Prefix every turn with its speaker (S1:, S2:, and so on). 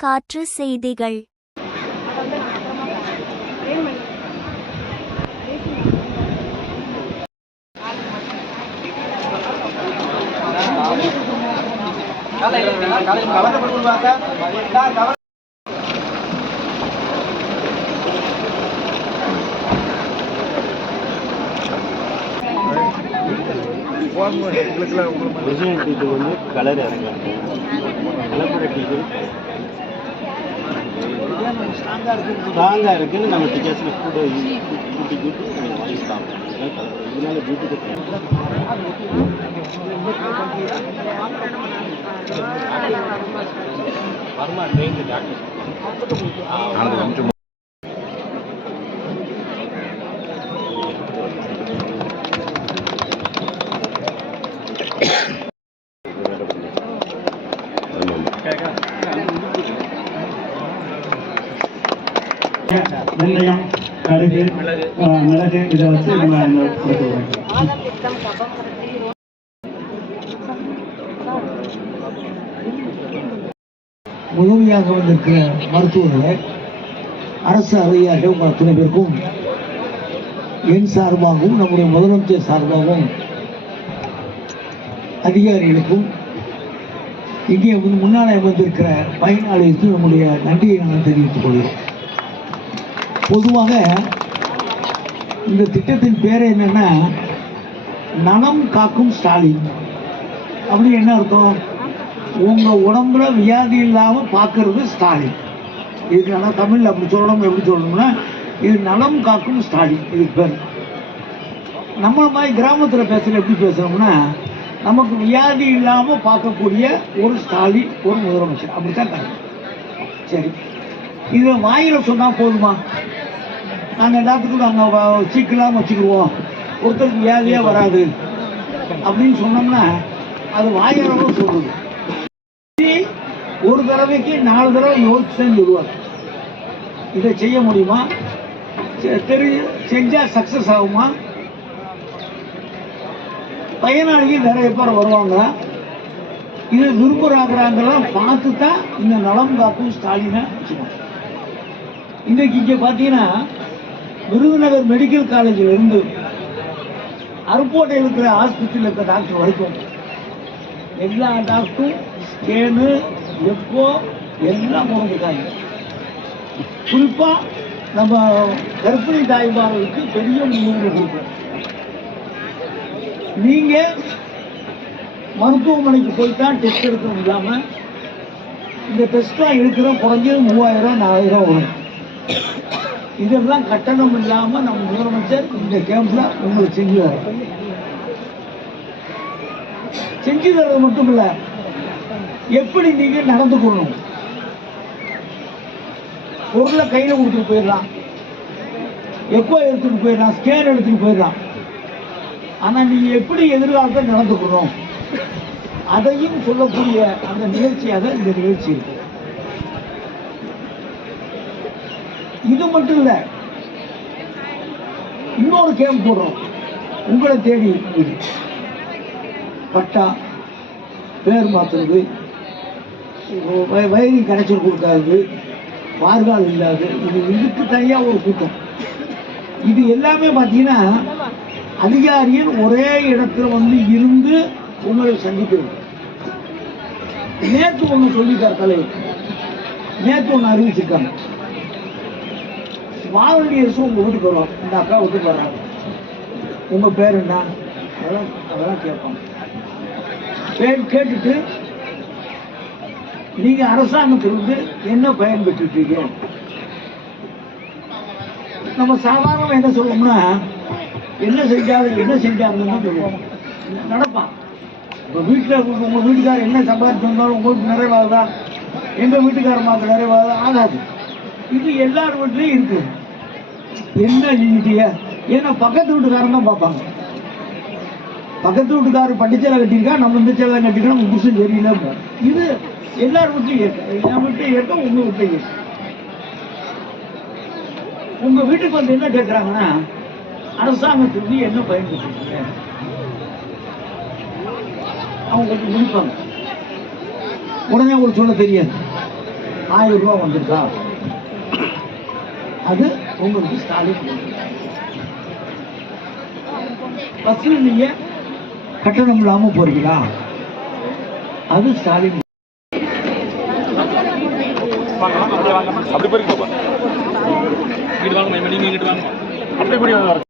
S1: காற்று செய்திகள்.
S2: வந்து கலர் இறங்க கலப்பட டீக்கு ஸ்ட்ராங்காக இருக்குன்னு நம்ம டிக்கெட்ஸில் கூட கூட்டி கூட்டி நம்ம வாங்கி இதனால வீட்டுக்கு வர்மா ட்ரெயின் டாக்டர்
S3: வெந்தயம் கடுகு மிளகு இதை வச்சு நம்ம இந்த கொடுத்துருவோம் உதவியாக வந்திருக்கிற மருத்துவர்களை அரசு அதிகாரிகள் உங்கள் அத்தனை பேருக்கும் என் சார்பாகவும் நம்முடைய முதலமைச்சர் சார்பாகவும் அதிகாரிகளுக்கும் இங்கே வந்து முன்னாலே வந்திருக்கிற பயனாளிகளுக்கு நம்முடைய நன்றியை நான் தெரிவித்துக் கொள்கிறோம் பொதுவாக இந்த திட்டத்தின் பேர் என்னென்னா நலம் காக்கும் ஸ்டாலின். அப்படி என்ன அர்த்தம்? உங்கள் உடம்புல வியாதி இல்லாமல் பார்க்கறது ஸ்டாலின். இதுக்கு நல்லா தமிழில் அப்படி சொல்லணும் எப்படி சொல்லணும்னா இது நலம் காக்கும் ஸ்டாலின் இதுக்கு பேர். நம்மளை மாதிரி கிராமத்தில் பேசுகிற எப்படி பேசுகிறோம்னா நமக்கு வியாதி இல்லாமல் பார்க்கக்கூடிய ஒரு ஸ்டாலின் ஒரு முதலமைச்சர். அப்படித்தான் சரி. இதை வாயில் சொன்னால் போதுமா? நாங்கள் எல்லாத்துக்கும் நாங்கள் சீக்கிரம் வச்சுக்குவோம் ஒருத்தருக்கு வியாதியே வராது. அப்படின்னு சொன்னோம்னா அது வாயிலவும் சொல்லுது ஒரு தடவைக்கு நாலு தடவை யோசிச்சு தான் சொல்லுவார் இதை செய்ய முடியுமா? செ- தெரி செஞ்சால் சக்ஸஸ் ஆகுமா? பயனாளிகள் நிறைய பேர் வருவாங்க. இது விரும்புகிறாங்கிறாங்கலாம் பார்த்து தான் இந்த நலம் காக்கும் ஸ்டாலினை வச்சுக்கணும். இன்னைக்கு இங்கே பார்த்தீங்கன்னா விருதுநகர் மெடிக்கல் காலேஜில் இருந்து அருப்போட்டையில் இருக்கிற ஆஸ்பத்திரியில் இருக்கிற டாக்டர் வரைக்கும் எல்லா டாக்டரும் ஸ்கேனு எப்போ எல்லாம் போகிறதுக்காங்க குறிப்பாக நம்ம கர்ப்பிணி தாய்மார்களுக்கு பெரிய முன்னுரிமை கொடுக்கும் நீங்கள் மருத்துவமனைக்கு போய் தான் டெஸ்ட் எடுக்கணும் இல்லாமல் இந்த டெஸ்ட்லாம் எடுக்கிற குறைஞ்சது மூவாயிரம் நாலாயிரம் வரும். இதெல்லாம் கட்டணம் இல்லாம நம்ம முதலமைச்சர் இந்த கேம்ப்ல உங்களுக்கு செஞ்சு தர செஞ்சு தர்றது மட்டும் இல்ல எப்படி நீங்க நடந்துக்கணும் பொருளை கையில கொடுத்துட்டு போயிடலாம். எப்போ எடுத்துட்டு போயிடலாம்? ஸ்கேன் எடுத்துட்டு போயிடலாம். ஆனா நீங்க எப்படி எதிர்காலத்தில் நடந்துக்கணும் அதையும் சொல்லக்கூடிய அந்த நிகழ்ச்சியாக இந்த நிகழ்ச்சி இருக்கு. இது மட்டும் இல்ல இன்னொரு கேம் போடுறோம். உங்களை தேடி பட்டா பேர் மாற்றுறது வயிறு வயரிங் கொடுக்காது பார்கால் இல்லாது இது இதுக்கு தனியாக ஒரு கூட்டம். இது எல்லாமே பார்த்தீங்கன்னா அதிகாரியின் ஒரே இடத்துல வந்து இருந்து உங்களை சந்திக்கிறது. நேற்று ஒன்று சொல்லிட்டார் தலைவர். நேற்று ஒன்று அறிவிச்சிருக்காங்க. வாலண்டியர்ஸும் உங்கள் வீட்டுக்கு வருவாங்க. இந்த அக்கா வீட்டுக்கு வர்றாங்க. உங்கள் பேர் என்ன? அதெல்லாம் அதெல்லாம் கேட்பாங்க பேர் கேட்டுட்டு நீங்கள் அரசாங்கத்திலிருந்து என்ன பயன் பெற்றுட்டீங்க நம்ம சாதாரணமாக என்ன சொல்லுவோம்னா என்ன செஞ்சாங்க என்ன செஞ்சாங்கன்னு தான் சொல்லுவோம். நடப்பான் இப்போ வீட்டில் உங்கள் வீட்டுக்காரர் என்ன சம்பாதிச்சிருந்தாலும் உங்களுக்கு நிறைவாகுதா? எங்கள் வீட்டுக்காரமாக நிறைவாகுதா? ஆகாது. இது எல்லார் வீட்லேயும் இருக்குது என்ன செஞ்சிட்டிய ஏன்னா பக்கத்து வீட்டுக்காரன் தான் பார்ப்பாங்க. பக்கத்து வீட்டுக்காரர் பட்டுச்சேலை கட்டியிருக்கா நம்ம இந்த சேலை கட்டிருக்கா நம்ம புருஷன் சரியில்லை இது எல்லார் வீட்லையும் இருக்கு. என் வீட்லையும் இருக்கு உங்க வீட்லையும் இருக்கு. உங்க வீட்டுக்கு வந்து என்ன கேட்குறாங்கன்னா அரசாங்கத்துக்கு என்ன பயன்படுத்துறீங்க? அவங்க கொஞ்சம் முடிப்பாங்க. உடனே உங்களுக்கு சொல்ல தெரியாது. ஆயிரம் ரூபா வந்திருக்கா? அது உங்களுக்கு ஸ்டாலின் பஸ்ஸில் நீங்கள் கட்டணம் இல்லாமல் போறீங்களா அது ஸ்டாலின்
S1: அப்படி போறீங்க